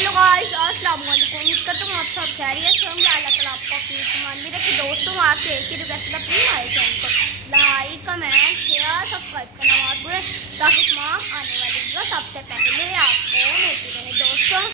Hello guys, अस्सलाम वालेकुम। उम्मीद करता हूँ आप सब खैरियत से होंगे। अल्लाह ताला आपको अपनी मान रखे। दोस्तों, आपसे एक ही रिक्वेस्ट है, प्लीज़ हमारे चैनल को लाइक, कमेंट, शेयर, सब्सक्राइब करना मत भूलें ताकि तमाम आने वाली वीडियो सबसे पहले आपको मिलती रहे। दोस्तों,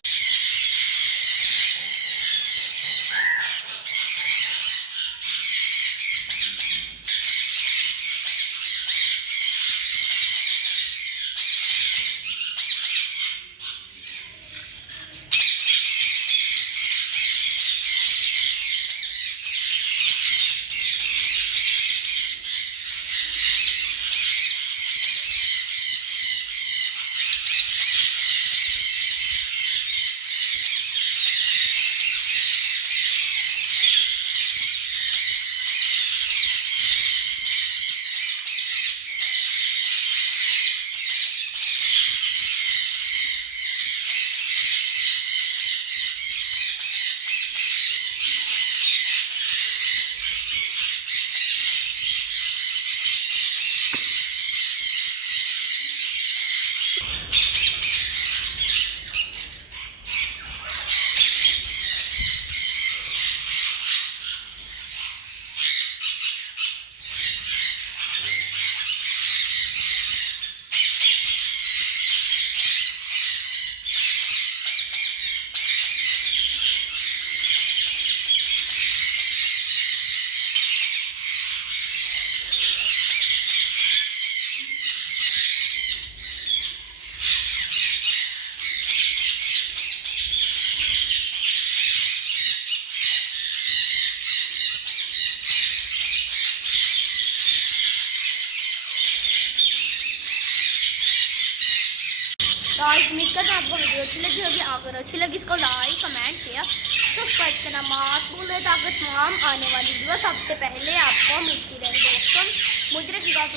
उम्मीद करता हूँ आपको वीडियो अच्छी लगी होगी। अगर अच्छी लगी इसको लाइक, कमेंट, शेयर, सब्सक्राइब करना मत भूलें ताकि तमाम आने वाली वीडियो सबसे पहले आपको मिलती रहे। दोस्तों, मुझे मुझे इजाज़त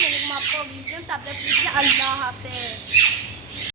मिलेगी। मैं आपको वीडियो तब तक अल्लाह हाफिज़।